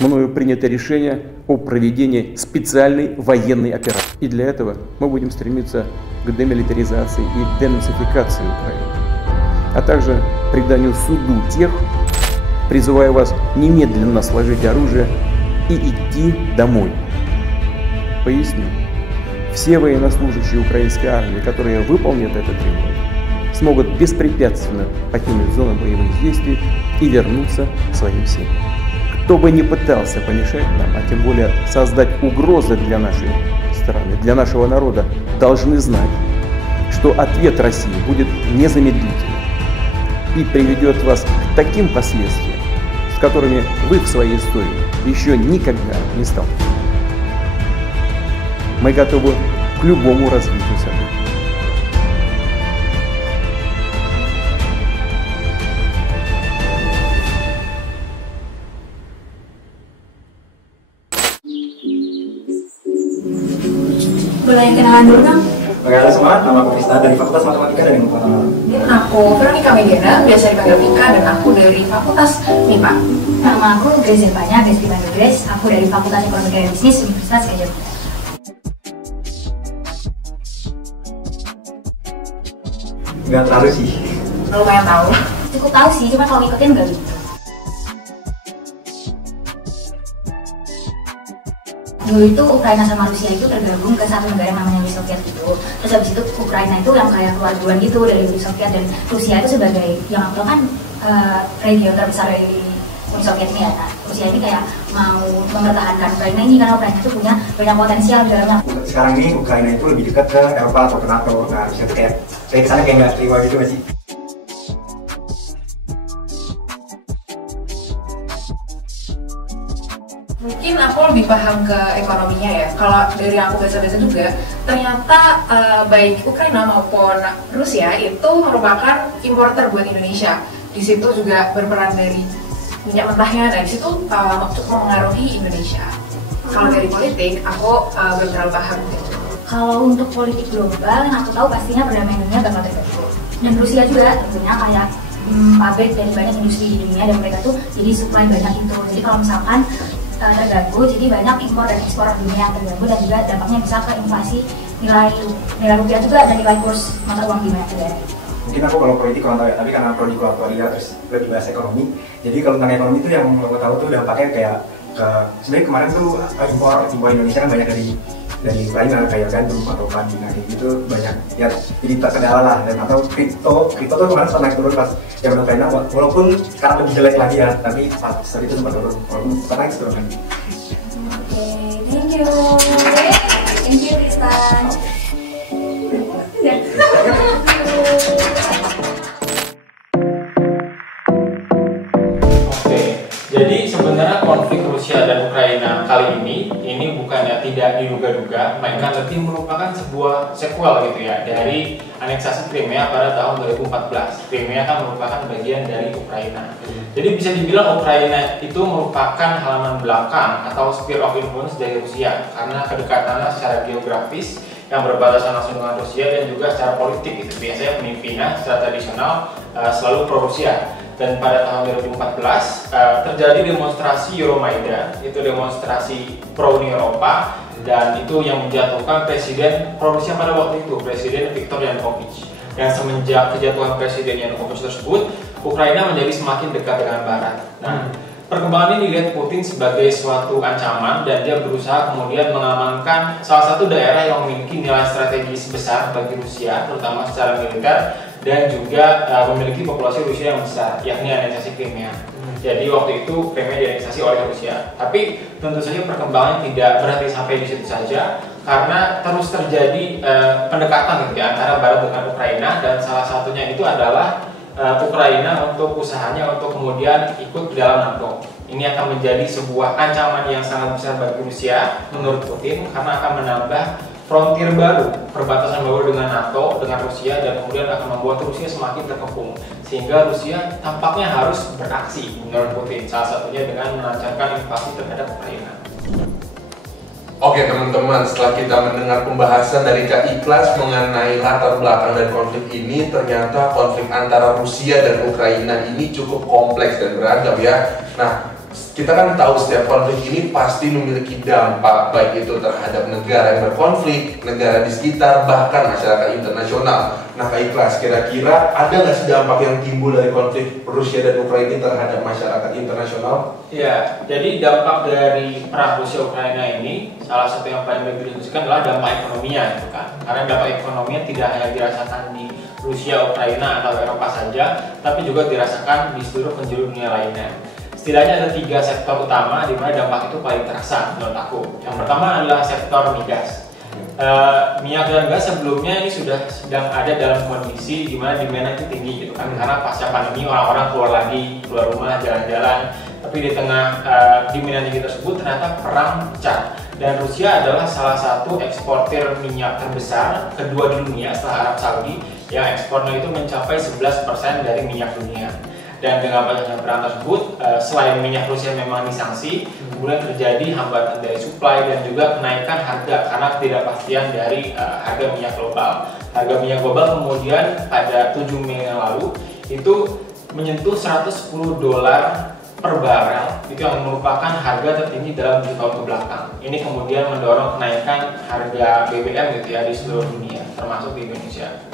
мною принято решение о проведении специальной военной операции. И для этого мы будем стремиться к демилитаризации и денацификации Украины, а также преданию суду тех, призывая вас немедленно сложить оружие и идти домой. Поясню. Все военнослужащие украинской армии, которые выполнят это требование, смогут беспрепятственно покинуть зону боевых действий и вернуться к своим семьям. Кто бы ни пытался помешать нам, а тем более создать угрозы для нашей страны, для нашего народа, должны знать, что ответ России будет незамедлительным и приведет вас к таким последствиям, с которыми вы в своей истории еще никогда не сталкивались. Мы готовы к любому развитию событий. Boleh kenalan dulu dong? Perkenalkan semua, nama aku Krista dari Fakultas Matematika dan Ilmu Pengetahuan. Aku Veronica Megena, biasa dipanggil Vika, dan aku dari Fakultas MIPA. Nama aku Grace Irvanya, biasa dipanggil Grace. Aku dari Fakultas Ekonomi dan Bisnis Universitas Gadjah Mada. Nggak terlalu sih. Lumayan tahu. Cukup tahu sih, cuma kalau ngikutin nggak gitu. Dulu itu Ukraina sama Rusia itu tergabung ke satu negara namanya Uni Soviet gitu. Terus habis itu Ukraina itu yang kayak keluar duluan gitu dari Uni Soviet, dan Rusia itu sebagai yang aku tahu kan region terbesar dari Uni Soviet ini ya. Nah, Rusia ini kayak mau mempertahankan Ukraina ini karena Ukraina itu punya banyak potensial di dalamnya. Sekarang ini Ukraina itu lebih dekat ke Eropa atau ke NATO. Nah, Rusia itu kayak saya kesana kayak nggak terima gitu nggak sih? Mungkin aku lebih paham ke ekonominya ya. Kalau dari yang aku baca-baca juga, ternyata baik Ukraina maupun Rusia itu merupakan importer buat Indonesia. Di situ juga berperan dari minyak mentahnya, dan di situ cukup mempengaruhi Indonesia. Kalau dari politik, aku belum terlalu paham gitu. Kalau untuk politik global yang aku tahu pastinya perdamaian dunia bakal terganggu. Dan Rusia juga tentunya kayak pabrik dari banyak industri di dunia, dan mereka tuh jadi supply banyak itu. Jadi kalau misalkan terganggu, jadi banyak impor dan ekspor dunia yang terganggu, dan juga dampaknya bisa ke inflasi nilai rupiah juga, dan nilai kurs mata uang di banyak negara. Mungkin aku kalau politik kurang tahu ya, tapi karena prodi kuliah terus lebih bahas ekonomi. Jadi kalau tentang ekonomi itu yang aku tahu tuh dampaknya kayak ke sebenarnya kemarin tuh impor Indonesia kan banyak dari Ukraina kayak gandum atau padi, nah gitu banyak ya, jadi tak kendala lah. Dan atau kripto tuh kemarin sempat naik turun pas yang Ukraina, walaupun sekarang lebih jelek lagi ya, tapi saat itu sempat turun, walaupun sempat naik turun kan. Oke, thank you Tristan. Jadi sebenarnya konflik Rusia dan Ukraina kali ini bukannya tidak diduga-duga, melainkan lebih merupakan sebuah sequel gitu ya dari aneksasi Crimea pada tahun 2014. Crimea kan merupakan bagian dari Ukraina. Jadi bisa dibilang Ukraina itu merupakan halaman belakang atau sphere of influence dari Rusia karena kedekatannya secara geografis yang berbatasan langsung dengan Rusia, dan juga secara politik gitu. Biasanya pemimpinnya secara tradisional selalu pro-Rusia. Dan pada tahun 2014 terjadi demonstrasi Euromaidan, itu demonstrasi pro-Uni Eropa, dan itu yang menjatuhkan presiden pro-Rusia pada waktu itu, Presiden Viktor Yanukovych. Dan semenjak kejatuhan Presiden Yanukovych tersebut, Ukraina menjadi semakin dekat dengan Barat. Nah, perkembangan ini dilihat Putin sebagai suatu ancaman, dan dia berusaha kemudian mengamankan salah satu daerah yang memiliki nilai strategis besar bagi Rusia, terutama secara militer, dan juga memiliki populasi Rusia yang besar, yakni aneksasi Crimea. Jadi waktu itu Crimea dianeksasi oleh Rusia. Tapi tentu saja perkembangan tidak berhenti sampai di situ saja, karena terus terjadi pendekatan gitu ya, antara Barat dengan Ukraina, dan salah satunya itu adalah Ukraina untuk usahanya untuk kemudian ikut dalam NATO. Ini akan menjadi sebuah ancaman yang sangat besar bagi Rusia menurut Putin, karena akan menambah frontier baru, perbatasan baru dengan NATO, dengan Rusia, dan kemudian akan membuat Rusia semakin terkepung, sehingga Rusia tampaknya harus beraksi menurut Putin, salah satunya dengan melancarkan invasi terhadap Ukraina. Oke teman-teman, setelah kita mendengar pembahasan dari Kak Ikhlas mengenai latar belakang dari konflik ini, ternyata konflik antara Rusia dan Ukraina ini cukup kompleks dan beragam ya. Nah, kita kan tahu setiap konflik ini pasti memiliki dampak, baik itu terhadap negara yang berkonflik, negara di sekitar, bahkan masyarakat internasional. Nah, Kak Ikhlas, kira-kira ada nggak sih dampak yang timbul dari konflik Rusia dan Ukraina terhadap masyarakat internasional? Ya, jadi dampak dari perang Rusia-Ukraina ini salah satu yang paling didiskusikan adalah dampak ekonominya, gitu kan? Karena dampak ekonominya tidak hanya dirasakan di Rusia, Ukraina atau Eropa saja, tapi juga dirasakan di seluruh penjuru dunia lainnya. Setidaknya ada 3 sektor utama di mana dampak itu paling terasa menurut aku. Yang pertama adalah sektor migas. Minyak dan gas sebelumnya ini sudah sedang ada dalam kondisi di mana demand itu tinggi gitu kan, karena pasca pandemi orang-orang keluar rumah jalan-jalan, tapi di tengah demand yang tinggi tersebut ternyata perang pecah, dan Rusia adalah salah satu eksportir minyak terbesar kedua di dunia setelah Arab Saudi, yang ekspornya itu mencapai 11% dari minyak dunia. Dan dengan banyaknya perang tersebut, selain minyak Rusia memang disanksi, kemudian terjadi hambatan dari supply dan juga kenaikan harga karena ketidakpastian dari harga minyak global. Harga minyak global kemudian pada 7 Mei yang lalu itu menyentuh $110 per barel, itu yang merupakan harga tertinggi dalam 7 tahun kebelakang. Ini kemudian mendorong kenaikan harga BBM gitu ya di seluruh dunia, termasuk di Indonesia.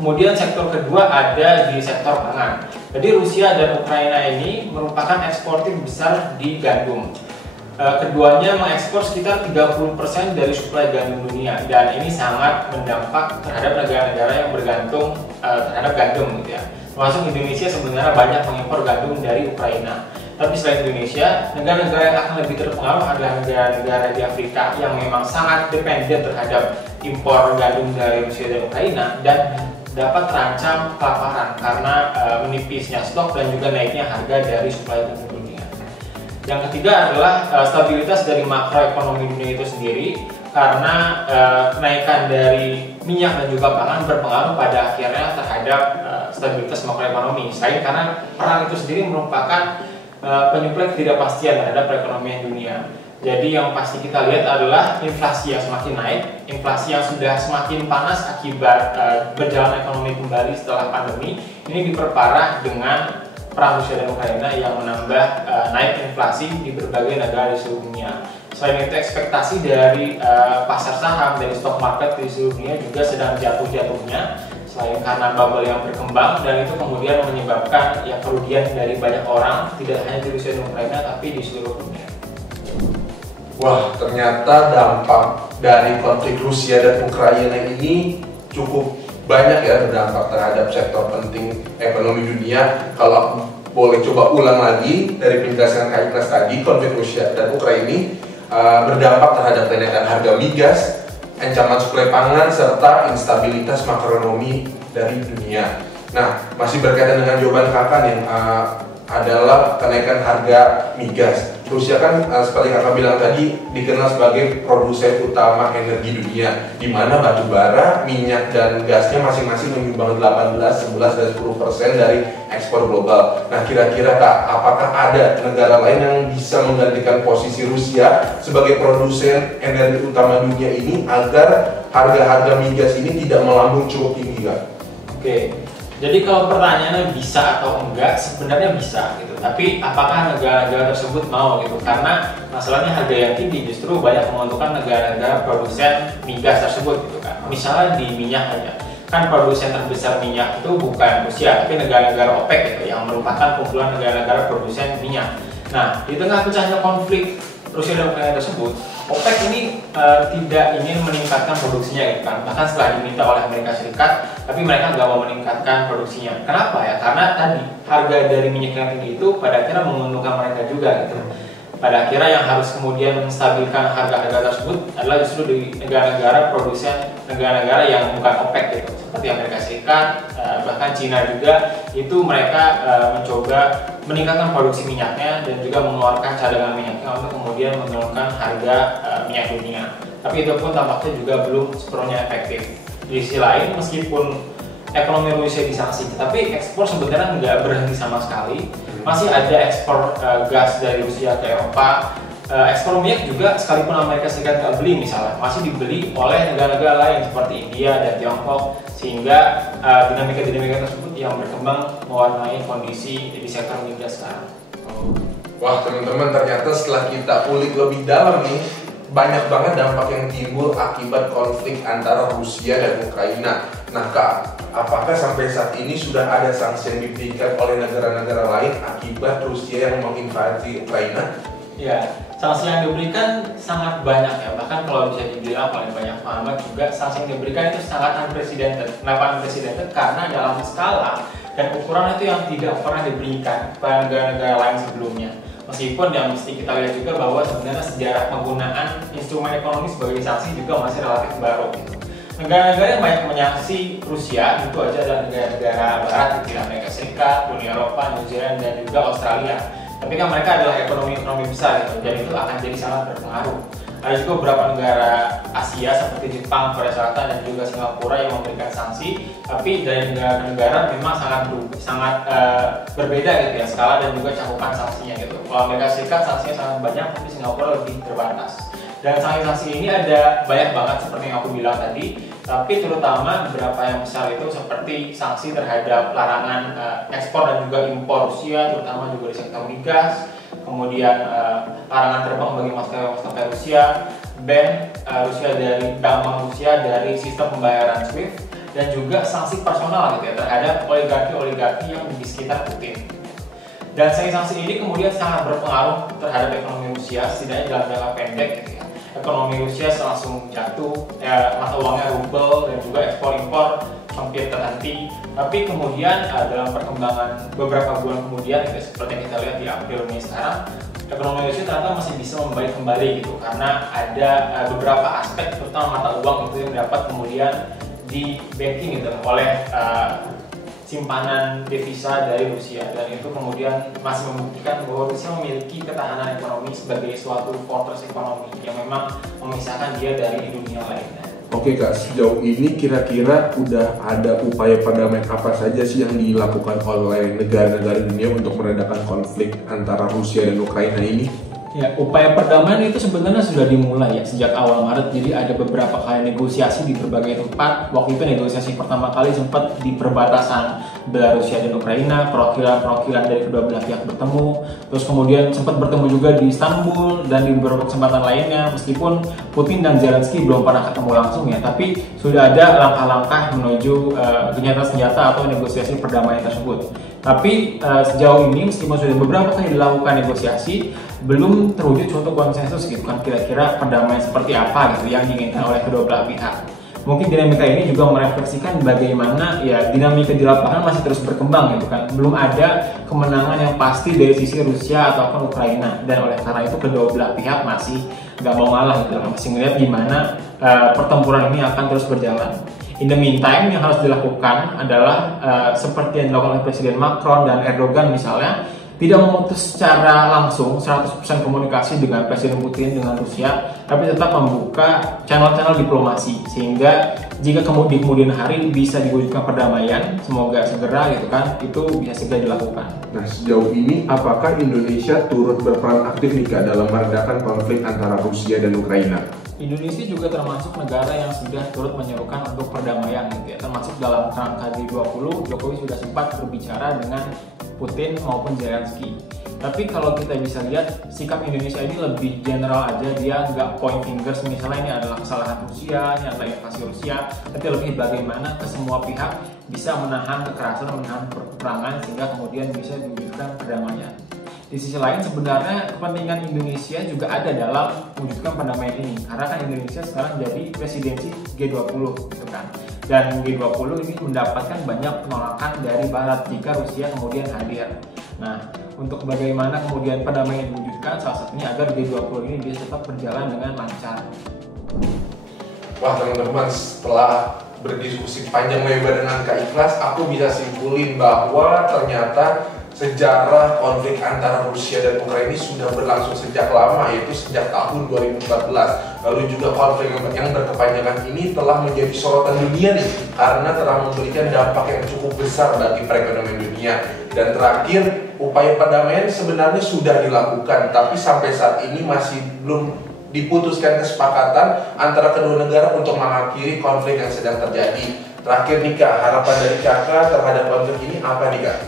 Kemudian sektor kedua ada di sektor pangan. Jadi Rusia dan Ukraina ini merupakan eksportir besar di gandum. Keduanya mengekspor sekitar 30% dari suplai gandum dunia, dan ini sangat berdampak terhadap negara-negara yang bergantung terhadap gandum gitu ya. Termasuk Indonesia sebenarnya banyak mengimpor gandum dari Ukraina. Tapi selain Indonesia, negara-negara yang akan lebih terpengaruh adalah negara-negara di Afrika yang memang sangat dependen terhadap impor gandum dari Rusia dan Ukraina, dan dapat terancam kelaparan karena menipisnya stok dan juga naiknya harga dari suplai gandum dunia. Yang ketiga adalah stabilitas dari makroekonomi dunia itu sendiri, karena kenaikan dari minyak dan juga pangan berpengaruh pada akhirnya terhadap stabilitas makroekonomi. Selain karena perang itu sendiri merupakan penyuplai ketidakpastian terhadap perekonomian dunia. Jadi yang pasti kita lihat adalah inflasi yang semakin naik, inflasi yang sudah semakin panas akibat berjalan ekonomi kembali setelah pandemi, ini diperparah dengan perang Rusia dan Ukraina yang menambah naik inflasi di berbagai negara di seluruh dunia. Selain itu, ekspektasi dari pasar saham, dari stock market di seluruh dunia juga sedang jatuh-jatuhnya, selain karena bubble yang berkembang, dan itu kemudian menyebabkan ya kerugian dari banyak orang, tidak hanya di Rusia dan Ukraina tapi di seluruh dunia. Wah, ternyata dampak dari konflik Rusia dan Ukraina ini cukup banyak ya, berdampak terhadap sektor penting ekonomi dunia. Kalau aku boleh coba ulang lagi dari penjelasan Kak Ikhlas tadi, konflik Rusia dan Ukraina berdampak terhadap kenaikan harga migas, ancaman suplai pangan, serta instabilitas makroekonomi dari dunia. Nah, masih berkaitan dengan jawaban kakak yang adalah kenaikan harga migas. Rusia kan seperti kakak bilang tadi dikenal sebagai produsen utama energi dunia, di mana batu bara, minyak dan gasnya masing-masing menyumbang 18, 11 dan 10% dari ekspor global. Nah, kira-kira Kak, apakah ada negara lain yang bisa menggantikan posisi Rusia sebagai produsen energi utama dunia ini agar harga-harga migas ini tidak melambung cukup tinggi, Kak? Oke. Jadi kalau pertanyaannya bisa atau enggak, sebenarnya bisa gitu. Tapi apakah negara-negara tersebut mau gitu? Karena masalahnya harga yang tinggi justru banyak menguntungkan negara-negara produsen migas tersebut gitu kan. Misalnya di minyak aja, kan produsen terbesar minyak itu bukan Rusia, tapi negara-negara OPEC gitu, yang merupakan kumpulan negara-negara produsen minyak. Nah, di tengah pecahnya konflik Rusia dan Ukraina tersebut, OPEC ini tidak ingin meningkatkan produksinya gitu kan. Bahkan setelah diminta oleh Amerika Serikat, tapi mereka nggak mau meningkatkan produksinya. Kenapa ya? Karena tadi harga dari minyak yang tinggi itu pada akhirnya menguntungkan mereka juga gitu. Pada akhirnya yang harus kemudian menstabilkan harga-harga tersebut adalah justru di negara-negara produsen, negara-negara yang bukan OPEC gitu, seperti Amerika Serikat, bahkan Cina juga. Itu mereka mencoba meningkatkan produksi minyaknya dan juga mengeluarkan cadangan minyaknya untuk kemudian menurunkan harga minyak dunia. Tapi itu pun tampaknya juga belum sepenuhnya efektif. Di sisi lain, meskipun ekonomi Rusia disanksi, tapi ekspor sebenarnya nggak berhenti sama sekali. Masih ada ekspor gas dari Rusia ke Eropa. Ekspor minyak juga, sekalipun Amerika Serikat nggak beli misalnya, masih dibeli oleh negara-negara lain seperti India dan Tiongkok, sehingga dinamika-dinamika tersebut yang berkembang mewarnai kondisi di sektor migas sekarang. Wah teman-teman, ternyata setelah kita ulik lebih dalam nih, banyak banget dampak yang timbul akibat konflik antara Rusia dan Ukraina. Nah Kak, apakah sampai saat ini sudah ada sanksi yang diberikan oleh negara-negara lain akibat Rusia yang menginvasi Ukraina? Ya, sanksi yang diberikan sangat banyak ya, bahkan kalau bisa dibilang paling banyak banget juga sanksi yang diberikan itu sangat unprecedented. Kenapa unprecedented? Karena dalam skala dan ukuran itu yang tidak pernah diberikan pada negara-negara lain sebelumnya. Meskipun yang mesti kita lihat juga bahwa sebenarnya sejarah penggunaan instrumen ekonomi sebagai sanksi juga masih relatif baru gitu. Negara-negara yang banyak menyanksi Rusia itu aja adalah negara-negara barat seperti Amerika Serikat, Uni Eropa, New Zealand, dan juga Australia. Tapi kan mereka adalah ekonomi besar gitu, dan itu akan jadi sangat berpengaruh. Ada juga beberapa negara Asia seperti Jepang, Korea Selatan, dan juga Singapura yang memberikan sanksi. Tapi dari negara-negara memang sangat berbeda gitu ya skala dan juga cakupan sanksinya gitu. Kalau Amerika Serikat sanksinya sangat banyak, tapi Singapura lebih terbatas. Dan sanksi-sanksi ini ada banyak banget seperti yang aku bilang tadi. Tapi terutama beberapa yang besar itu seperti sanksi terhadap larangan ekspor dan juga impor Rusia, terutama juga di sektor migas. Kemudian larangan terbang bagi maskapai Rusia, ban Rusia dari bank Rusia dari sistem pembayaran SWIFT, dan juga sanksi personal gitu ya terhadap oligarki yang di sekitar Putin. Dan sanksi ini kemudian sangat berpengaruh terhadap ekonomi Rusia, setidaknya dalam jangka pendek gitu ya. Ekonomi Rusia langsung jatuh, mata uangnya rubel, dan juga ekspor-impor hampir terhenti. Tapi kemudian dalam perkembangan beberapa bulan kemudian, gitu, seperti yang kita lihat di April Mei sekarang, ekonomi Rusia ternyata masih bisa membaik kembali gitu, karena ada beberapa aspek terutama mata uang itu yang dapat kemudian di backing gitu oleh simpanan devisa dari Rusia, dan itu kemudian masih membuktikan bahwa Rusia memiliki ketahanan ekonomi sebagai suatu fortress ekonomi yang memang memisahkan dia dari dunia lainnya. Oke Kak, sejauh ini kira-kira udah ada upaya perdamaian apa saja sih yang dilakukan oleh negara-negara dunia untuk meredakan konflik antara Rusia dan Ukraina ini? Ya, upaya perdamaian itu sebenarnya sudah dimulai ya sejak awal Maret. Jadi ada beberapa kali negosiasi di berbagai tempat. Waktu itu negosiasi pertama kali sempat di perbatasan Belarusia dan Ukraina, perwakilan dari kedua belah pihak bertemu. Terus kemudian sempat bertemu juga di Istanbul dan di beberapa kesempatan lainnya. Meskipun Putin dan Zelensky belum pernah ketemu langsung ya, tapi sudah ada langkah-langkah menuju gencatan senjata atau negosiasi perdamaian tersebut. Tapi sejauh ini meskipun sudah beberapa kali dilakukan negosiasi, belum terwujud suatu konsensus gitu kan, kira-kira perdamaian seperti apa gitu yang diinginkan oleh kedua belah pihak. Mungkin dinamika ini juga merefleksikan bagaimana ya dinamika di lapangan masih terus berkembang gitu kan. Belum ada kemenangan yang pasti dari sisi Rusia ataupun Ukraina, dan oleh karena itu kedua belah pihak masih nggak mau ngalah gitu kan, masih melihat gimana pertempuran ini akan terus berjalan. In the meantime, yang harus dilakukan adalah seperti yang dilakukan oleh Presiden Macron dan Erdogan misalnya, tidak memutus secara langsung 100% komunikasi dengan Presiden Putin dengan Rusia, tapi tetap membuka channel-channel diplomasi sehingga jika kemudian hari bisa diwujudkan perdamaian, semoga segera gitu kan, itu bisa segera dilakukan. Nah sejauh ini apakah Indonesia turut berperan aktif nih Kak dalam meredakan konflik antara Rusia dan Ukraina? Indonesia juga termasuk negara yang sudah turut menyerukan untuk perdamaian gitu ya. Termasuk dalam kerangka G20, Jokowi sudah sempat berbicara dengan Putin maupun Zelensky. Tapi kalau kita bisa lihat sikap Indonesia ini lebih general aja, dia nggak point fingers misalnya ini adalah kesalahan Rusia, ini adalah invasi Rusia, tapi lebih bagaimana ke semua pihak bisa menahan kekerasan, menahan peperangan sehingga kemudian bisa diwujudkan perdamaian. Di sisi lain sebenarnya kepentingan Indonesia juga ada dalam mewujudkan perdamaian ini, karena kan Indonesia sekarang jadi presidensi G20 gitu kan. Dan G20 ini mendapatkan banyak penolakan dari Barat jika Rusia kemudian hadir. Nah, untuk bagaimana kemudian perdamaian diwujudkan, salah satunya agar G20 ini bisa tetap berjalan dengan lancar. Wah teman-teman, setelah berdiskusi panjang lebar dengan Kak Ikhlas, aku bisa simpulin bahwa ternyata sejarah konflik antara Rusia dan Ukraina ini sudah berlangsung sejak lama, yaitu sejak tahun 2014. Lalu juga konflik yang berkepanjangan ini telah menjadi sorotan dunia nih, karena telah memberikan dampak yang cukup besar bagi perekonomian dunia. Dan terakhir, upaya perdamaian sebenarnya sudah dilakukan, tapi sampai saat ini masih belum diputuskan kesepakatan antara kedua negara untuk mengakhiri konflik yang sedang terjadi. Terakhir nih Kak, harapan dari Kakak terhadap konflik ini apa nih Kak?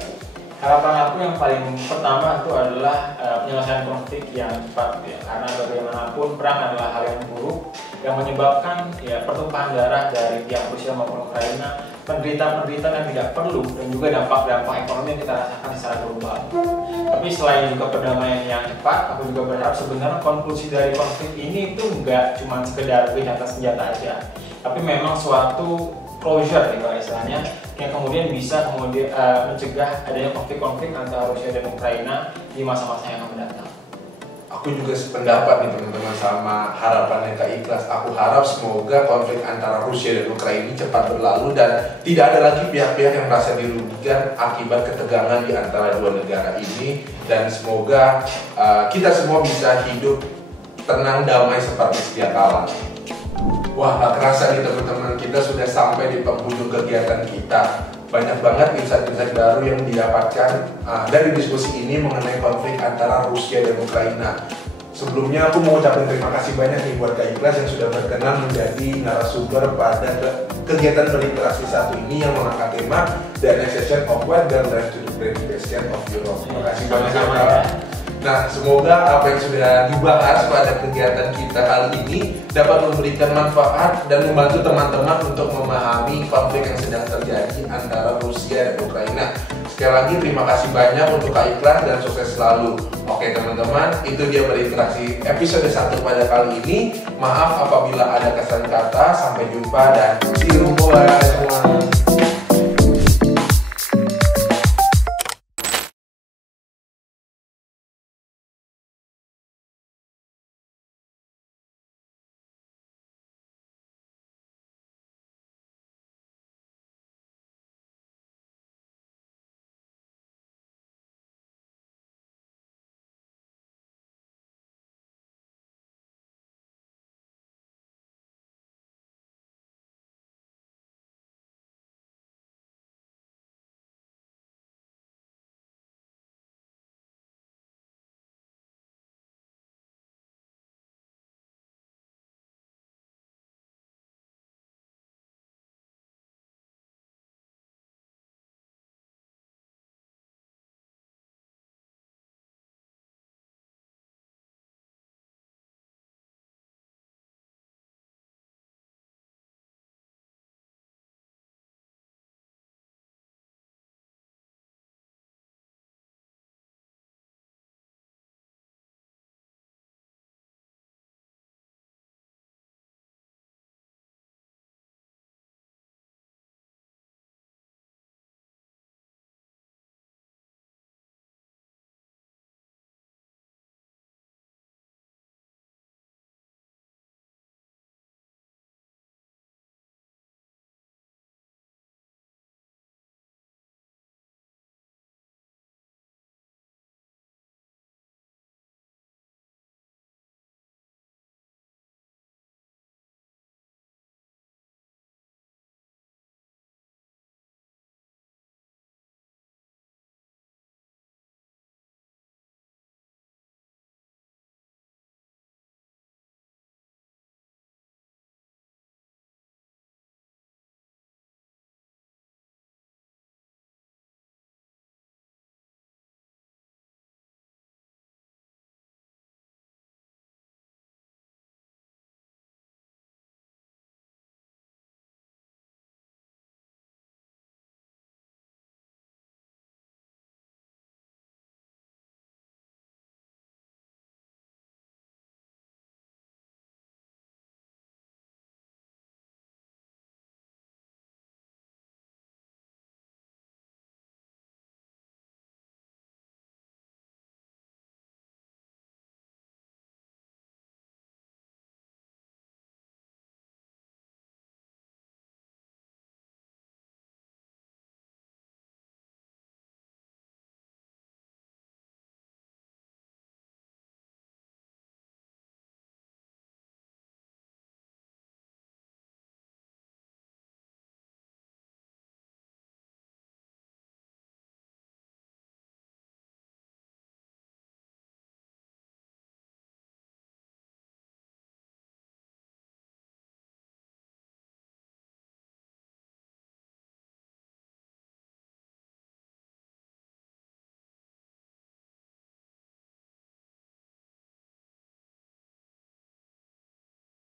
Harapan aku yang paling pertama itu adalah penyelesaian konflik yang cepat ya, karena bagaimanapun perang adalah hal yang buruk yang menyebabkan ya pertumpahan darah dari pihak Rusia maupun Ukraina, penderitaan yang tidak perlu, dan juga dampak-dampak ekonomi yang kita rasakan secara global. Tapi selain juga perdamaian yang cepat, aku juga berharap sebenarnya konklusi dari konflik ini itu nggak cuma sekedar gencatan senjata aja, tapi memang suatu closure ya istilahnya, yang kemudian bisa mencegah adanya konflik-konflik antara Rusia dan Ukraina di masa-masa yang akan mendatang. Aku juga sependapat nih teman-teman sama harapannya Kak Ikhlas. Aku harap semoga konflik antara Rusia dan Ukraina ini cepat berlalu dan tidak ada lagi pihak-pihak yang merasa dirugikan akibat ketegangan di antara dua negara ini, dan semoga kita semua bisa hidup tenang damai seperti sedia kala. Wah, gak kerasa nih teman-teman, kita sudah sampai di penghujung kegiatan kita. Banyak banget insight-insight baru yang didapatkan dari diskusi ini mengenai konflik antara Rusia dan Ukraina. Sebelumnya aku mau ucapin terima kasih banyak nih buat Kak Ikhlas yang sudah berkenan menjadi narasumber pada kegiatan berinteraksi satu ini yang mengangkat tema The Annexation of Western to the Great Bastion of Europe. Terima kasih banyak Kak. Nah, semoga apa yang sudah dibahas pada kegiatan kita kali ini dapat memberikan manfaat dan membantu teman-teman untuk memahami konflik yang sedang terjadi antara Rusia dan Ukraina. Sekali lagi terima kasih banyak untuk Kak Ikhlas dan sukses selalu. Oke teman-teman, itu dia berinteraksi episode 1 pada kali ini. Maaf apabila ada kesalahan kata. Sampai jumpa dan see you, bye semua.